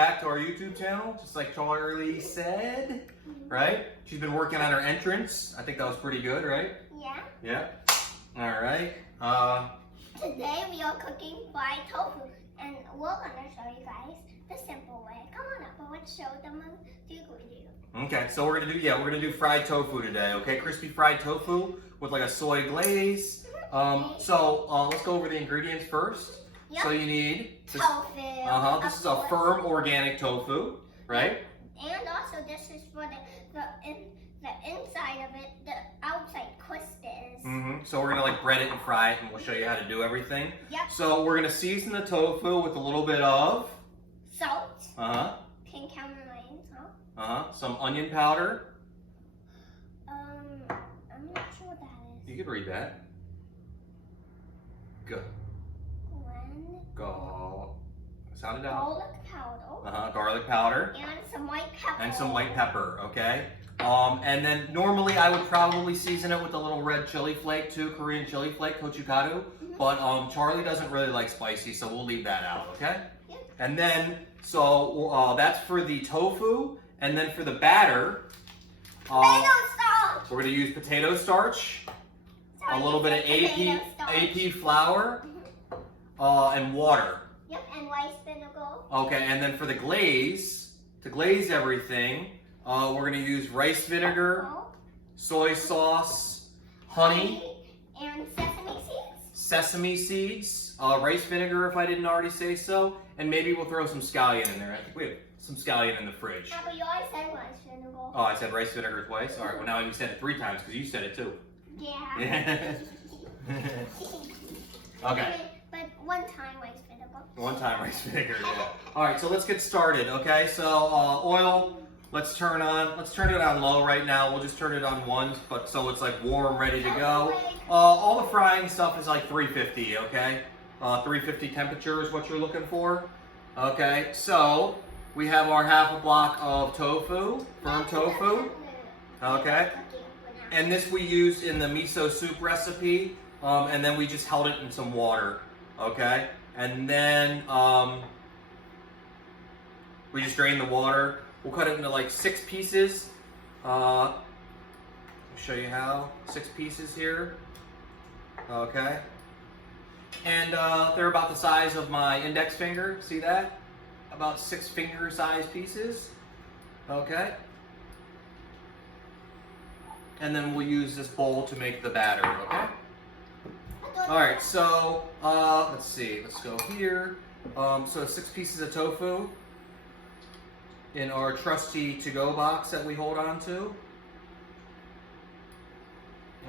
back to our YouTube channel, just like Charlie said, right? She's been working on her entrance. I think that was pretty good, right? Yeah. Yeah. All right. Today we are cooking fried tofu, and we're gonna show you guys the simple way. Come on up, and let's show them the ingredients. Okay, so we're gonna do fried tofu today. Okay, crispy fried tofu with like a soy glaze. So let's go over the ingredients first. Yep. So you need Tofu. This is a firm organic tofu, right? And also this is for the inside of it, the outside crust is. So we're gonna like bread it and fry it, and we'll show you how to do everything. Yep. So we're gonna season the tofu with a little bit of Salt. Pink Himalayan salt. Some onion powder. I'm not sure what that is. You could read that. Good. Go. Sound it out. Garlic powder. Garlic powder. And some white pepper. And some white pepper, okay? And then normally I would probably season it with a little red chili flake too, Korean chili flake, gochugaru. But Charlie doesn't really like spicy, so we'll leave that out, okay? Yep. And then, so that's for the tofu. And then for the batter, Potato starch. we're gonna use potato starch, a little bit of AP flour, and water. Yep, and rice vinegar. Okay, and then for the glaze, to glaze everything, we're gonna use rice vinegar, soy sauce, honey, and sesame seeds. Sesame seeds, rice vinegar if I didn't already say so, and maybe we'll throw some scallion in there. I think we have some scallion in the fridge. But you always said rice vinegar. Oh, I said rice vinegar twice? All right, well now you said it 3 times because you said it too. Yeah. Okay. But one time rice vinegar. One time rice vinegar, yeah. All right, so let's get started, okay? So oil, let's turn it on low right now. We'll just turn it on 1, but so it's like warm, ready to go. All the frying stuff is like 350, okay? 350 temperature is what you're looking for. Okay, so we have our half a block of tofu, firm tofu. Okay. And this we used in the miso soup recipe, and then we just held it in some water, okay? And then we just drain the water. We'll cut it into like 6 pieces. I'll show you how. 6 pieces here, okay? And they're about the size of my index finger, see that? About 6 finger size pieces, okay? And then we'll use this bowl to make the batter, okay? All right, so let's see, let's go here. So 6 pieces of tofu in our trusty to-go box that we hold on to.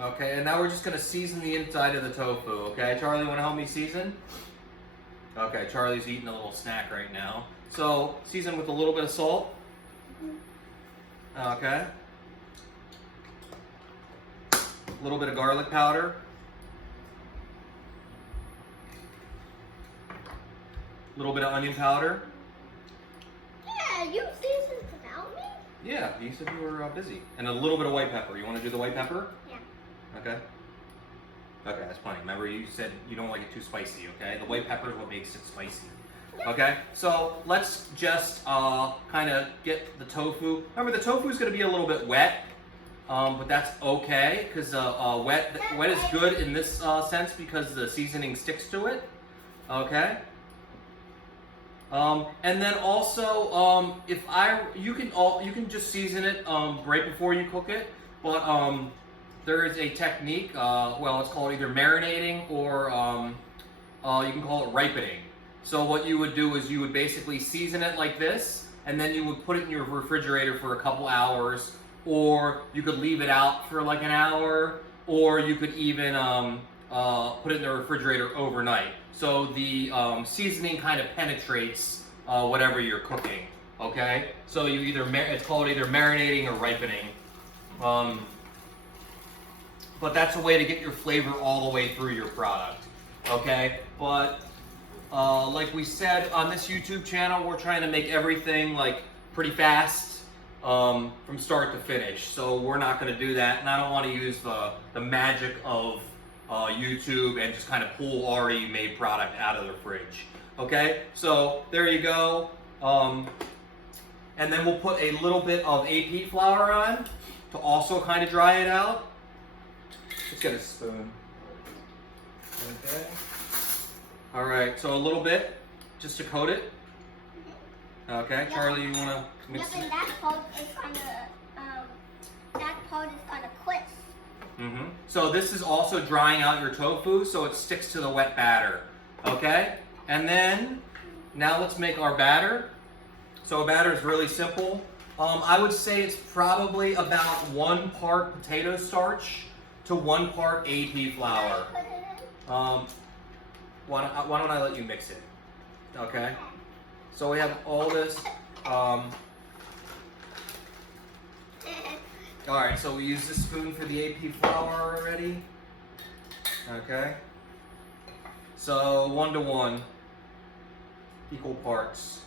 Okay, and now we're just gonna season the inside of the tofu, okay? Charlie, wanna help me season? Okay, Charlie's eating a little snack right now. So season with a little bit of salt. Okay. A little bit of garlic powder. A little bit of onion powder. Yeah, you seasoned without me? Yeah, you said you were busy. And a little bit of white pepper. You want to do the white pepper? Yeah. Okay. Okay, that's plenty. Remember you said you don't like it too spicy, okay? The white pepper is what makes it spicy. Okay, so let's just kind of get the tofu. Remember, the tofu is going to be a little bit wet, but that's okay because wet is good in this sense because the seasoning sticks to it. Okay. And then also, you can just season it right before you cook it, but there is a technique. Well, it's called either marinating or you can call it ripening. So what you would do is you would basically season it like this, and then you would put it in your refrigerator for a couple hours, or you could leave it out for like an hour, or you could even put it in the refrigerator overnight. So the seasoning kind of penetrates whatever you're cooking. Okay, so you it's called either marinating or ripening. But that's a way to get your flavor all the way through your product. Okay, but like we said on this YouTube channel, we're trying to make everything like pretty fast from start to finish. So we're not going to do that, and I don't want to use the magic of YouTube and just kind of pull already made product out of the fridge. Okay, so there you go. And then we'll put a little bit of AP flour on to also kind of dry it out. Let's get a spoon. Okay. All right, so a little bit just to coat it. Okay, Charlie, you want to mix Yep, it? and that part is gonna crisp. So this is also drying out your tofu so it sticks to the wet batter. Okay? And then, now let's make our batter. So our batter is really simple. I would say it's probably about 1 part potato starch to 1 part AP flour. Put it in. Why don't I let you mix it? Okay? So we have all this. Alright, so we use this spoon for the AP flour already. Okay? So 1 to 1. Equal parts.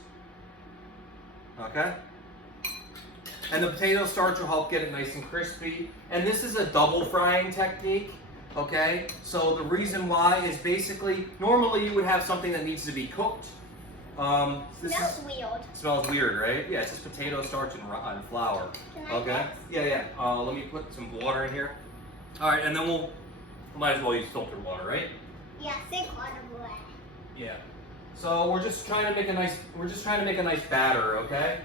Okay? And the potato starch will help get it nice and crispy. And this is a double frying technique. Okay? So the reason why is basically, normally you would have something that needs to be cooked. Smells weird. Smells weird, right? Yeah, it's just potato starch and flour. Can I Okay? mix? Yeah. Let me put some water in here. All right, and then we might as well use filtered water, right? Yeah, think on the way. Yeah. So we're just trying to make a nice batter, okay?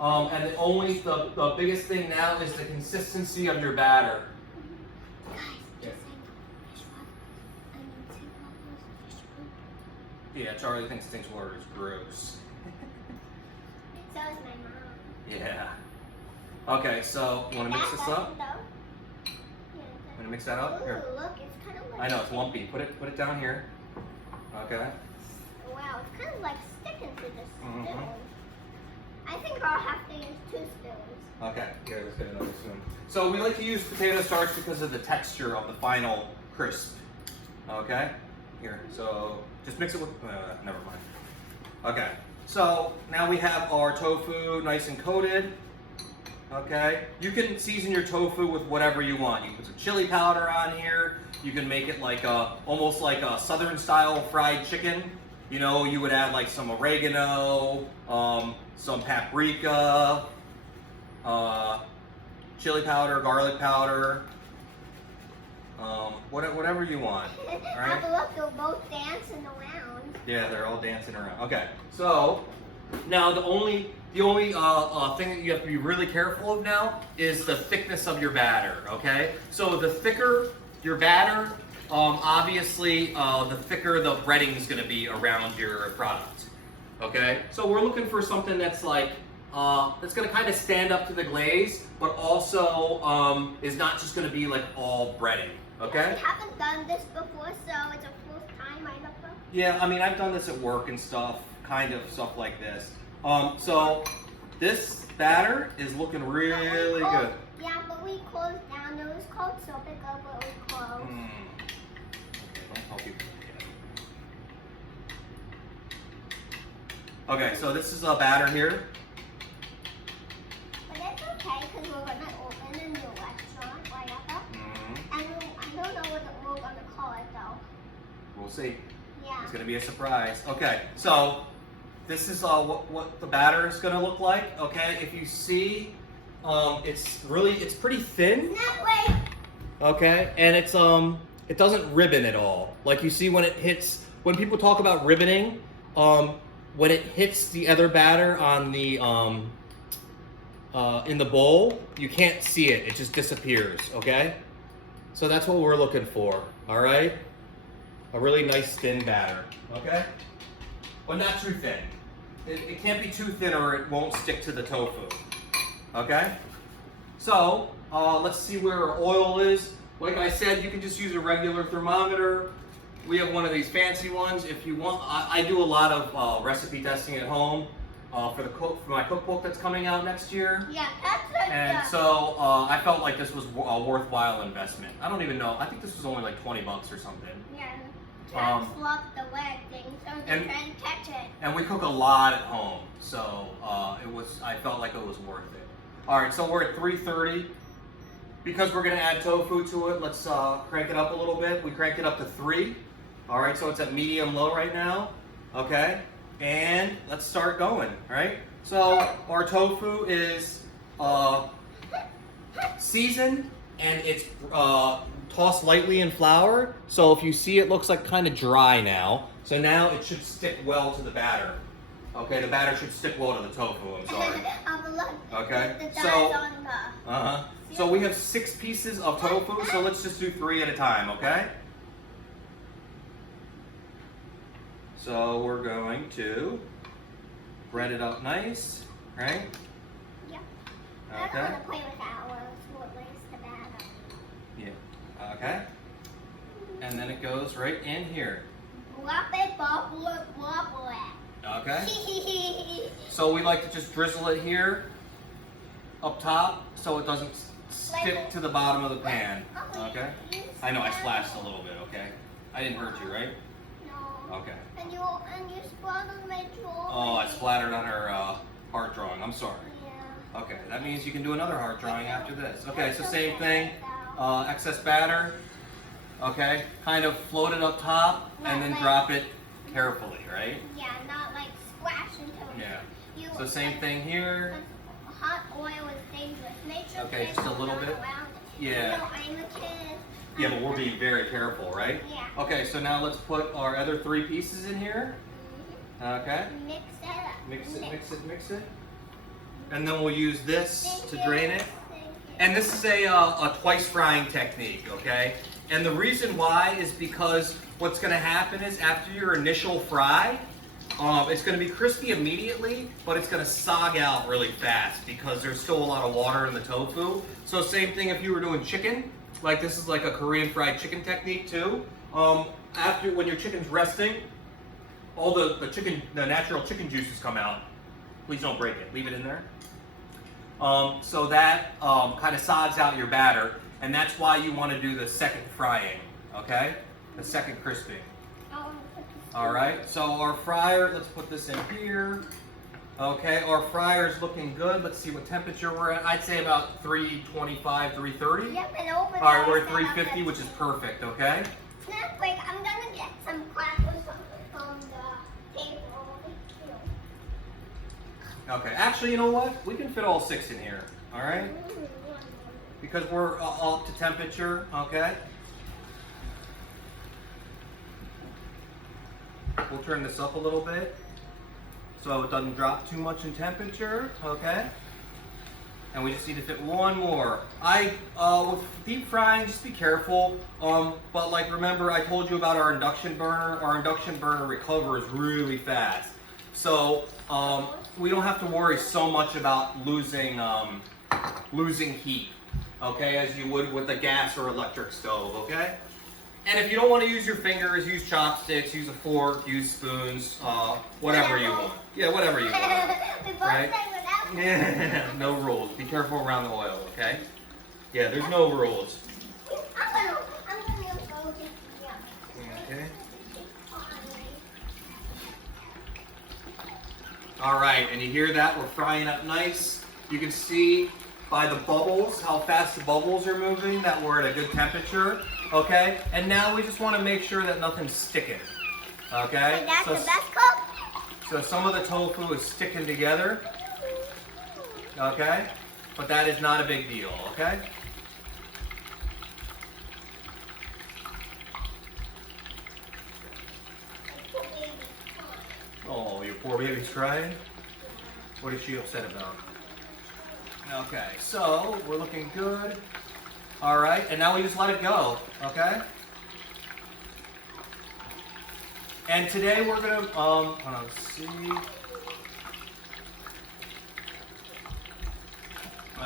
And the biggest thing now is the consistency of your batter. Guys, Yeah. just think fish water. I mean, think about those fish food. Yeah, Charlie thinks water is gross. So is my mom. Yeah. Okay, so you want to mix this up? Want to mix that up? Here. Ooh, look, it's kind of like. I know it's lumpy. Put it down here. Okay. Wow, it's kind of like sticking to the spoon. Mhm. I think I'll have to use 2 spoons. Okay. Here, let's get another spoon. So we like to use potato starch because of the texture of the final crisp. Okay. Here. So just mix it with. Never mind. Okay. So now we have our tofu nice and coated. Okay. You can season your tofu with whatever you want. You can put some chili powder on here. You can make it like almost like a southern style fried chicken. You know, you would add like some oregano, some paprika, chili powder, garlic powder, whatever you want. All right. Have a look, they're both dancing around. Yeah, they're all dancing around. Okay, so now the only thing that you have to be really careful of now is the thickness of your batter. Okay, so the thicker your batter, obviously the thicker the breading is going to be around your product. Okay, so we're looking for something that's like that's going to kind of stand up to the glaze, but also is not just going to be like all breading. Okay. We haven't done this before, so it's a first time, right, Papa? Yeah, I mean, I've done this at work and stuff, kind of stuff like this. So this batter is looking really good. Yeah, but we closed down. It was called so big up, but we closed. Okay, don't tell people yet. Okay, so this is a batter here. But it's okay, because we're going to open a new restaurant, right, Papa? And I don't know what we're going to call it, though. We'll see. Yeah. It's gonna be a surprise. Okay, so this is what the batter is gonna look like. Okay, if you see, it's pretty thin. That way. Okay, and it doesn't ribbon at all. Like you see when people talk about ribboning, when it hits the other batter on the in the bowl, you can't see it. It just disappears. Okay, so that's what we're looking for. All right. A really nice thin batter, okay? But not too thin. It can't be too thin or it won't stick to the tofu, okay? So, let's see where our oil is. Like I said, you can just use a regular thermometer. We have one of these fancy ones. If you want, I do a lot of recipe testing at home for my cookbook that's coming out next year. Yeah, that's it. And so I felt like this was a worthwhile investment. I don't even know. I think this was only like $20 or something. Yeah. Just love the red thing, so they can catch it. And we cook a lot at home, so I felt like it was worth it. All right, so we're at 330. Because we're gonna add tofu to it, let's crank it up a little bit. We cranked it up to 3. All right, so it's at medium low right now. Okay, And let's start going, right? So our tofu is seasoned and it's tossed lightly in flour. So if you see, it looks like kind of dry now. So now it should stick well to the batter. Okay, the batter should stick well to the tofu, I'm sorry. Okay, so we have 6 pieces of tofu, so let's just do 3 at a time, okay? So we're going to bread it up nice, right? Yep. Okay. I don't want to play with that one. It's waste the batter. Yeah. Okay. And then it goes right in here. Blop it, bobble it, wobble it. Okay. So we like to just drizzle it here, up top, so it doesn't stick to the bottom of the pan. Okay. I know I splashed a little bit. Okay. I didn't hurt you, right? No. Okay. And you splattered my jewelry. Oh, I splattered on her heart drawing. I'm sorry. Yeah. Okay, that means you can do another heart drawing after this. Okay, so same thing. Excess batter. Okay, kind of float it up top and then drop it carefully, right? Yeah, not like splash into it. Yeah. So same thing here. Hot oil is dangerous. Make sure Okay, kids just a don't little run bit. around. Yeah. You know, I'm a kid. Yeah, but we're being very careful, right? Yeah. Okay, so now let's put our other 3 pieces in here. Okay. Mix it up. Mix it, mix it, mix it. And then we'll use this to drain it. Thank you. And this is a twice frying technique, okay? And the reason why is because what's going to happen is after your initial fry, it's going to be crispy immediately, but it's going to sog out really fast because there's still a lot of water in the tofu. So same thing if you were doing chicken, like this is like a Korean fried chicken technique too. After when your chicken's resting, all the natural chicken juices come out. Please don't break it. Leave it in there. So that kind of sogs out your batter, and that's why you want to do the second frying, okay? The second crisping. All right, so our fryer, let's put this in here. Okay, our fryer's looking good. Let's see what temperature we're at. I'd say about 325, 330. Yep, and over there. All right, we're at 350, which is perfect, okay? Snack break. I'm gonna get some crackers from the table. Okay, actually, you know what? We can fit all 6 in here, all right? Because we're up to temperature, okay? We'll turn this up a little bit so it doesn't drop too much in temperature, okay? And we just need to fit one more. With deep frying, just be careful. But like, remember I told you about our induction burner. Our induction burner recovers really fast. So we don't have to worry so much about losing heat, okay, as you would with a gas or electric stove, okay? And if you don't want to use your fingers, use chopsticks, use a fork, use spoons, whatever you want. Yeah, whatever you want. We both Right? say without. Yeah, no rules. Be careful around the oil, okay? Yeah, there's no rules. I'm gonna go get the Okay. All right, and you hear that? We're frying up nice. You can see by the bubbles, how fast the bubbles are moving, that we're at a good temperature, okay? And now we just want to make sure that nothing's sticking, okay? And that's the best cook? So some of the tofu is sticking together, okay? But that is not a big deal, okay? Oh, your poor baby's crying? What is she upset about? Okay, so we're looking good. All right, and now we just let it go, okay? And today we're gonna, let's see.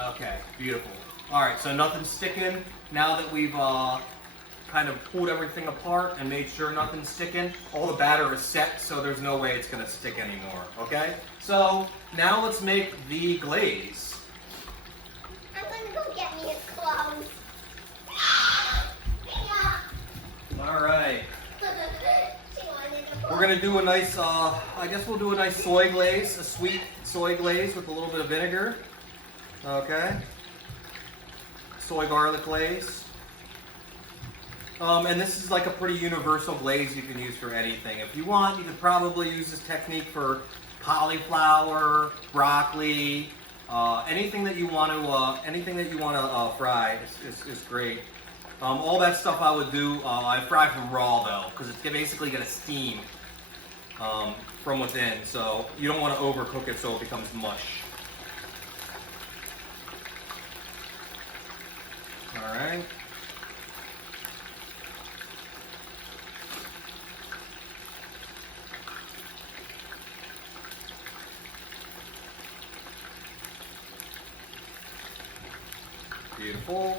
Okay, beautiful. All right, so nothing's sticking. Now that we've kind of pulled everything apart and made sure nothing's sticking, all the batter is set, so there's no way it's gonna stick anymore, okay? So now let's make the glaze. I'm gonna go get me a clothes. All right. We're gonna do a nice, I guess we'll do a nice soy glaze, a sweet soy glaze with a little bit of vinegar. Okay. Soy garlic glaze. And this is like a pretty universal glaze you can use for anything. If you want, you could probably use this technique for cauliflower, broccoli, anything that you want to fry is great. All that stuff I would do, I fry from raw though, because it's basically going to steam from within. So you don't want to overcook it so it becomes mush. All right. Beautiful.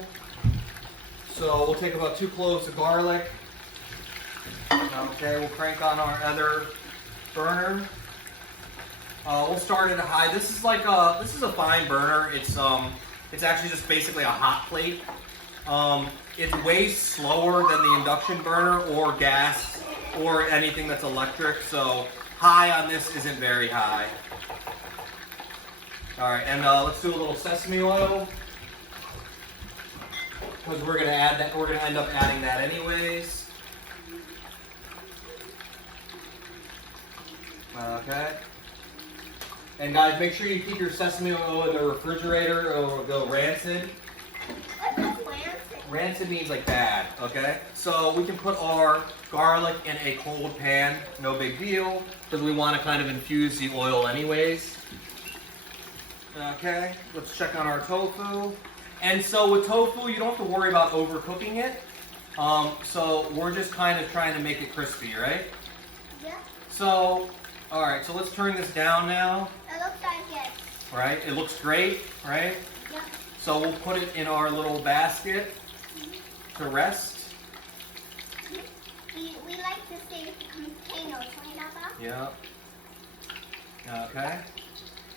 So we'll take about 2 cloves of garlic. Okay, we'll crank on our other burner. We'll start at a high. This is a fine burner. It's actually just basically a hot plate. It's way slower than the induction burner or gas or anything that's electric. So high on this isn't very high. All right, and let's do a little sesame oil. Because we're gonna add that, we're gonna end up adding that anyways. Okay. And guys, make sure you keep your sesame oil in the refrigerator or it'll go rancid. What's rancid? Rancid means like bad, okay? So we can put our garlic in a cold pan, no big deal, because we want to kind of infuse the oil anyways. Okay, let's check on our tofu. And so with tofu, you don't have to worry about overcooking it. So we're just kind of trying to make it crispy, right? Yeah. So, all right, so let's turn this down now. It looks like it. Right, it looks great, right? Yep. So we'll put it in our little basket to rest. We like to save containers, right, Papa? Yeah. Okay.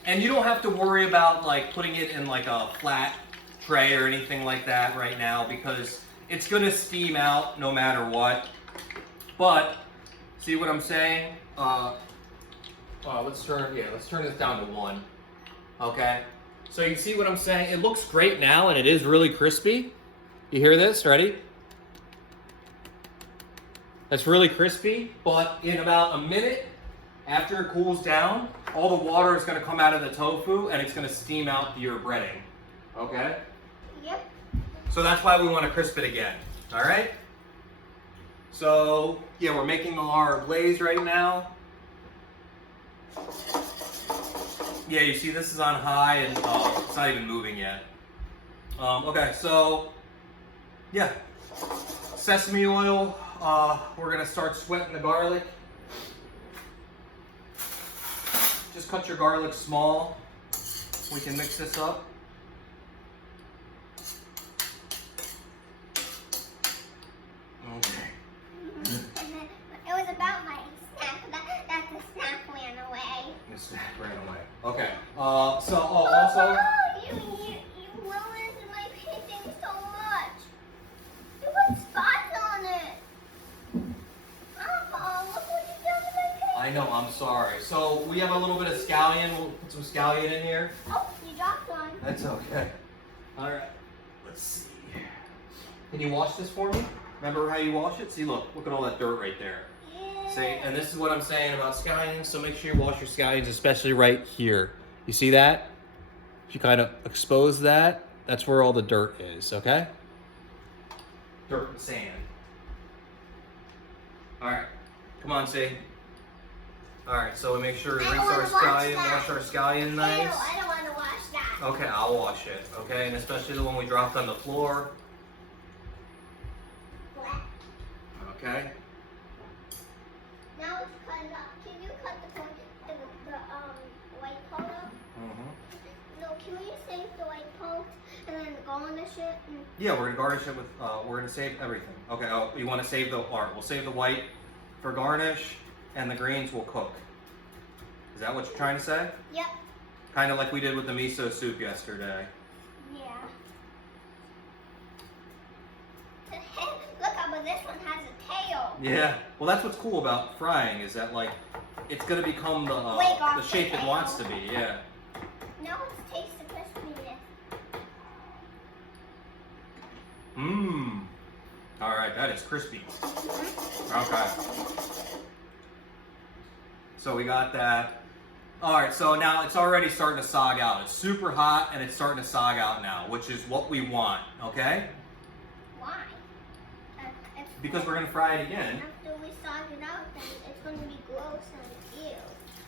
And you don't have to worry about like putting it in like a flat tray or anything like that right now because it's gonna steam out no matter what. But see what I'm saying? Let's turn this down to 1. Okay. So you see what I'm saying? It looks great now and it is really crispy. You hear this? Ready? That's really crispy, but in about a minute after it cools down, all the water is going to come out of the tofu and it's going to steam out your breading. Okay? Yep. So that's why we want to crisp it again. All right? So, yeah, we're making our glaze right now. Yeah, you see this is on high and it's not even moving yet. Okay, so, yeah. Sesame oil, we're going to start sweating the garlic. Just cut your garlic small. We can mix this up. Okay. It was about my snack. That the snack ran away. The snack ran away. Okay. Also. You ruined my painting so much. You put spots on it. Papa, look what you done to my painting. I know, I'm sorry. So we have a little bit of scallion. We'll put some scallion in here. Oh, you dropped one. That's okay. All right. Let's see. Can you wash this for me? Remember how you wash it? See, look at all that dirt right there. Yeah. See, and this is what I'm saying about scallions. So make sure you wash your scallions, especially right here. You see that? If you kind of expose that, that's where all the dirt is, okay? Dirt and sand. All right, come on, see. All right, so we make sure we I rinse don't our wanna watch scallion, that. wash our scallion nice. Ew, I don't want to wash that. Okay, I'll wash it, okay? And especially the one we dropped on the floor. Black. Okay. Now let's cut it up. Can you cut the white part up? Mm-hmm. No, can we save the white part and then garnish it? Yeah, we're gonna garnish it with, we're gonna save everything. Okay, you wanna save the, all right, we'll save the white for garnish and the greens will cook. Is that what you're trying to say? Yep. Kind of like we did with the miso soup yesterday. Yeah. Look, but this one has a tail. Yeah, well that's what's cool about frying is that like, it's gonna become Wake off the shape the it tail. wants to be, yeah. Now let's taste the crispiness. Mmm. All right, that is crispy. Okay. So we got that. All right, so now it's already starting to sog out. It's super hot and it's starting to sog out now, which is what we want, okay? Why? Because we're gonna fry it again. After we sog it out, then it's gonna be gross and ew.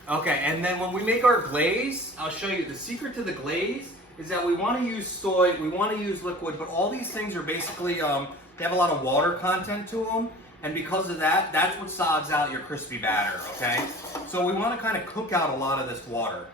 Okay, and then when we make our glaze, I'll show you the secret to the glaze is that we want to use soy, we want to use liquid, but all these things are basically, they have a lot of water content to them, and because of that, that's what sogs out your crispy batter, okay? So we want to kind of cook out a lot of this water,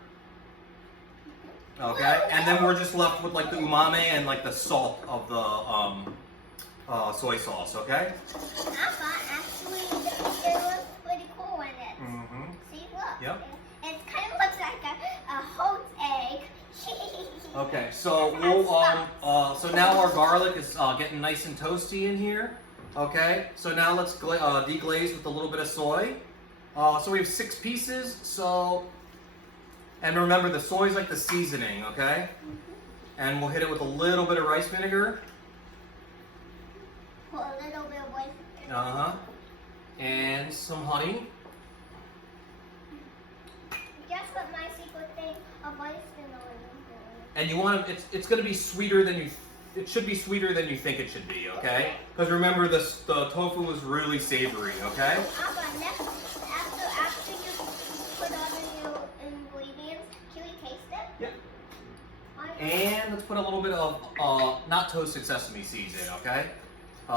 okay? And then we're just left with like the umami and like the salt of the soy sauce, okay? Papa, actually, it looks pretty cool in it. Mm-hmm. See, look. Yep. It kind of looks like a whole egg. Okay, so we'll so now our garlic is getting nice and toasty in here. Okay, so now let's deglaze with a little bit of soy. So we have 6 pieces. So, and remember the soy is like the seasoning. Okay, and we'll hit it with a little bit of rice vinegar. Put a little bit of white. And some honey. Guess what my secret thing of rice vinegar is? And you want to, it's going to be sweeter than you, it should be sweeter than you think it should be, okay? Because remember, the tofu is really savory, okay? Papa, next, after you put all your ingredients, can we taste it? Yep. And let's put a little bit of, not toasted sesame seeds in, okay?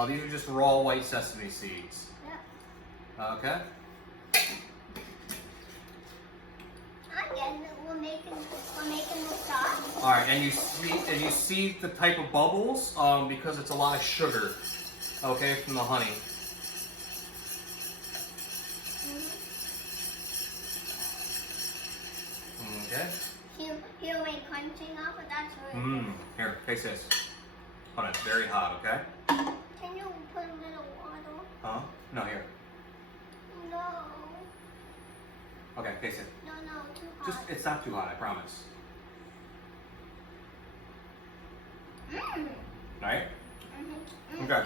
These are just raw white sesame seeds. Yep. Okay? Again, we're making the sauce. All right, and you see the type of bubbles because it's a lot of sugar, okay, from the honey. Okay. He'll make crunching off, but that's really good. Here, taste this. Hold on, it's very hot, okay? Can you put a little water? Huh? No, here. No. Okay, taste it. No, too hot. It's not too hot, I promise. Right? Okay.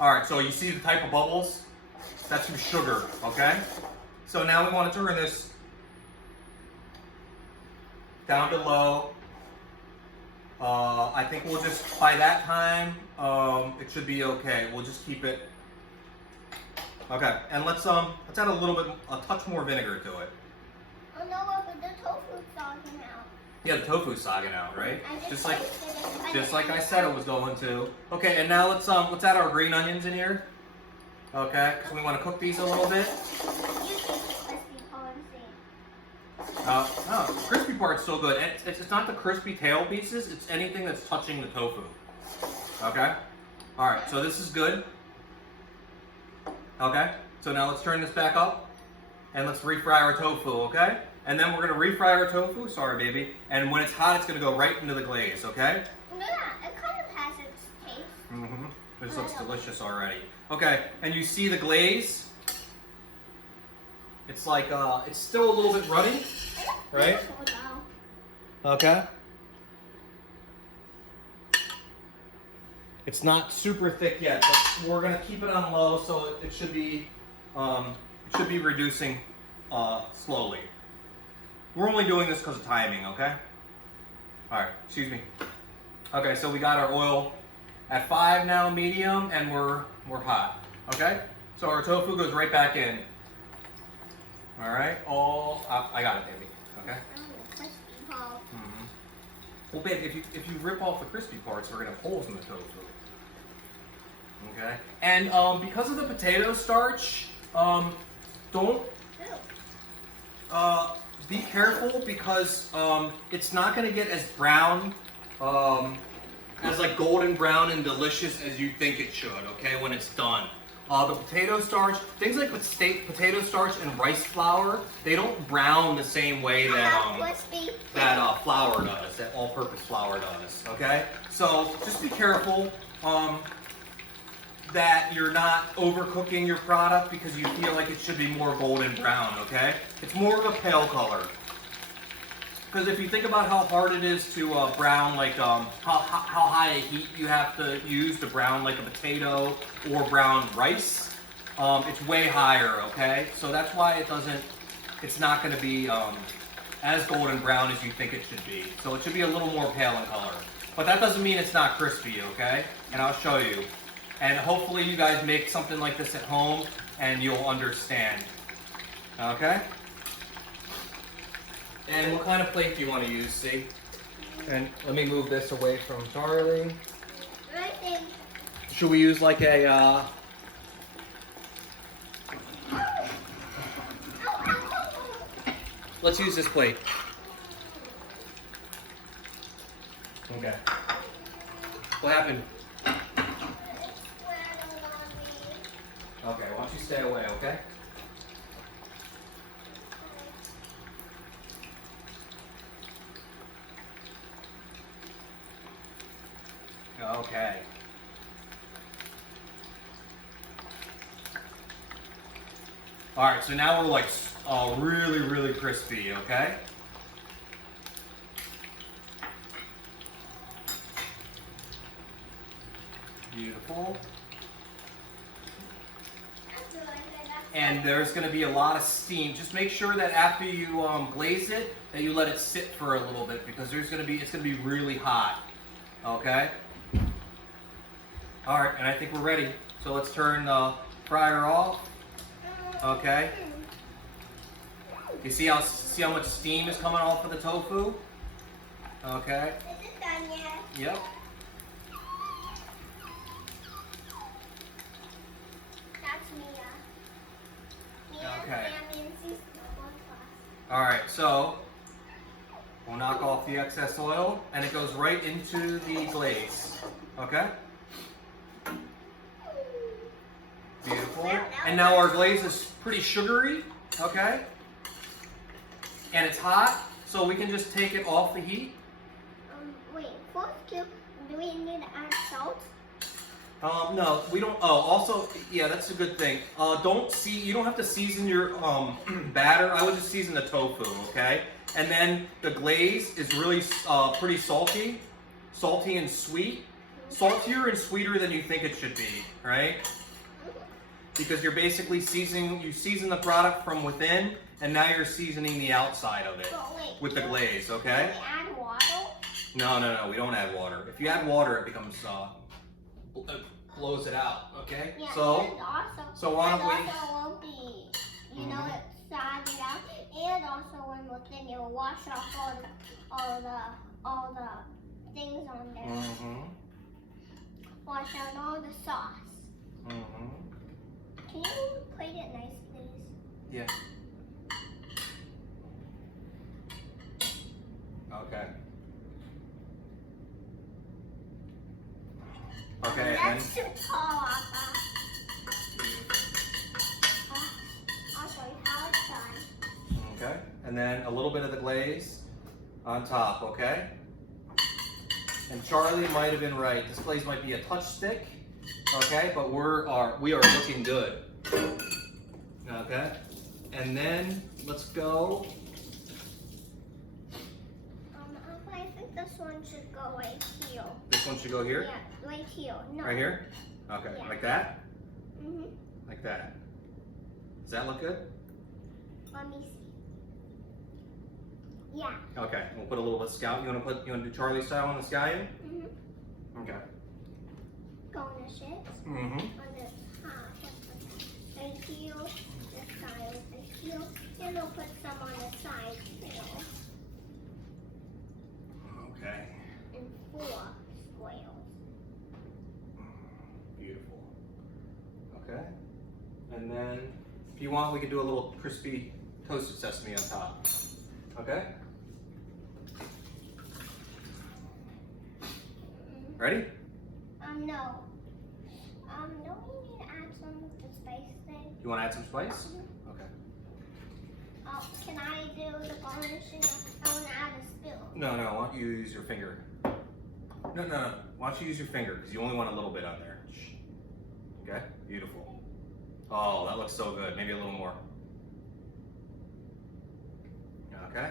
All right, so you see the type of bubbles? That's your sugar, okay? So now we want to turn this down to low. I think we'll just, by that time, it should be okay. We'll just keep it. Okay, and let's add a little bit, a touch more vinegar to it. Oh no, but the tofu's sogging out. Yeah, the tofu's sogging out, right? Just like I I said it was going to. Okay, and now let's add our green onions in here. Okay, because we want to cook these a little bit. No, the crispy part's so good. It's not the crispy tail pieces, it's anything that's touching the tofu. Okay? Alright, so this is good. Okay, so now let's turn this back up and let's refry our tofu, okay? And then we're gonna refry our tofu, sorry baby, and when it's hot it's gonna go right into the glaze, okay? Yeah, it kind of has its taste. This looks delicious already. Okay, and you see the glaze? It's like, it's still a little bit runny, right? Okay. It's not super thick yet, but we're gonna keep it on low, so it should be reducing slowly. We're only doing this because of timing, okay? All right, excuse me. Okay, so we got our oil at 5 now, medium, and we're hot. Okay, so our tofu goes right back in. All right, I got it, baby. Okay. Well, babe, if you rip off the crispy parts, we're gonna have holes in the tofu. Okay, and because of the potato starch, don't be careful because it's not gonna get as brown, as like golden brown and delicious as you think it should. Okay, when it's done. The potato starch, things like potato starch and rice flour, they don't brown the same way that flour does, that all-purpose flour does, okay? So just be careful that you're not overcooking your product because you feel like it should be more golden brown, okay? It's more of a pale color. Because if you think about how hard it is to brown, like how high a heat you have to use to brown like a potato or brown rice, it's way higher, okay? So that's why it's not going to be as golden brown as you think it should be. So it should be a little more pale in color. But that doesn't mean it's not crispy, okay? And I'll show you. And hopefully you guys make something like this at home and you'll understand. Okay? And what kind of plate do you want to use, see? And let me move this away from Charlie. I think. Should we use like a, let's use this plate. Okay. What happened? Okay, why don't you stay away, okay? Okay. All right, so now we're like really, really crispy, okay? Beautiful. And there's going to be a lot of steam. Just make sure that after you glaze it, that you let it sit for a little bit because it's going to be really hot. Okay. All right, and I think we're ready. So let's turn the fryer off. Okay. You see how much steam is coming off of the tofu? Okay. Is it done yet? Yep. That's Mia. Mia, Okay. Mia, All right, so we'll knock off the excess oil, and it goes right into the glaze. Okay? Beautiful. And now our glaze is pretty sugary, okay? And it's hot, so we can just take it off the heat. Wait, first do we need to add salt? No, we don't. Oh, also, yeah, that's a good thing. You don't have to season your batter. I would just season the tofu, okay? And then the glaze is really pretty salty and sweet, saltier and sweeter than you think it should be, right? Because you're basically you season the product from within, and now you're seasoning the outside of it with the glaze, okay? Do we add water? No, we don't add water. If you add water, it becomes blows it out, okay? Yeah, So and also, why don't we? also won't be, it's side out, and also when we're thin, you'll wash off all the things on there. Mm-hmm. Wash out all the sauce. Mm-hmm. Can you plate it nice, please? Yeah. Okay. Okay, and That's too tall, Papa. I'll show you how it's done. okay, and then a little bit of the glaze on top, okay? And Charlie might have been right. This glaze might be a touch thick, okay? But we are looking good. Okay, and then let's go. I think this one should go right here. This one should go here. Yeah, right here. No. Right here. Okay, Yeah. like that. Mhm. Like that. Does that look good? Let me see. Yeah. Okay, we'll put a little bit of scallion. You want to do Charlie style on the scallion? Mhm. Okay. Garnish it Mm-hmm. on the top. Right here. This guy over here. And we'll put some on the side too. Okay. And 4 squares. Beautiful. Okay. And then, if you want, we could do a little crispy toasted sesame on top. Okay? Ready? No. Don't we need to add some of the spice thing? You want to add some spice? Okay. Can I do the garnishing? I want to add a spoon. No, why don't you use your finger? No. Why don't you use your finger? Because you only want a little bit on there. Shh. Okay? Beautiful. Oh, that looks so good. Maybe a little more. Okay?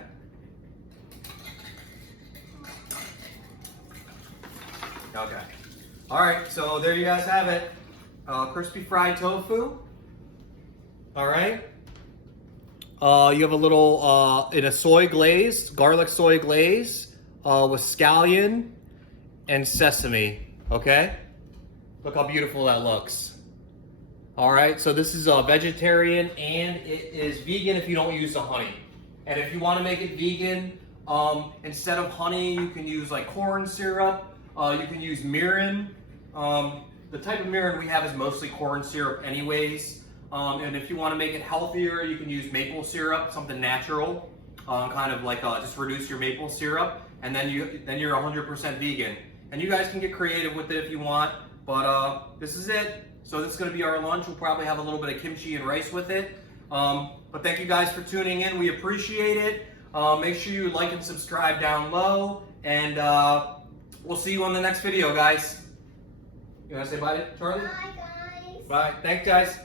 Okay. All right, so there you guys have it. Crispy fried tofu. All right. You have a little, in a soy glaze, garlic soy glaze, with scallion and sesame, okay? Look how beautiful that looks. All right, so this is vegetarian and it is vegan if you don't use the honey. And if you want to make it vegan, instead of honey, you can use like corn syrup. You can use mirin. The type of mirin we have is mostly corn syrup anyways. And if you want to make it healthier, you can use maple syrup, something natural, kind of like just reduce your maple syrup, and then you're 100% vegan. And you guys can get creative with it if you want, but this is it. So this is going to be our lunch. We'll probably have a little bit of kimchi and rice with it. But thank you guys for tuning in. We appreciate it. Make sure you like and subscribe down low, and we'll see you on the next video, guys. You want to say bye, Charlie? Bye, guys. Bye. Thanks, guys.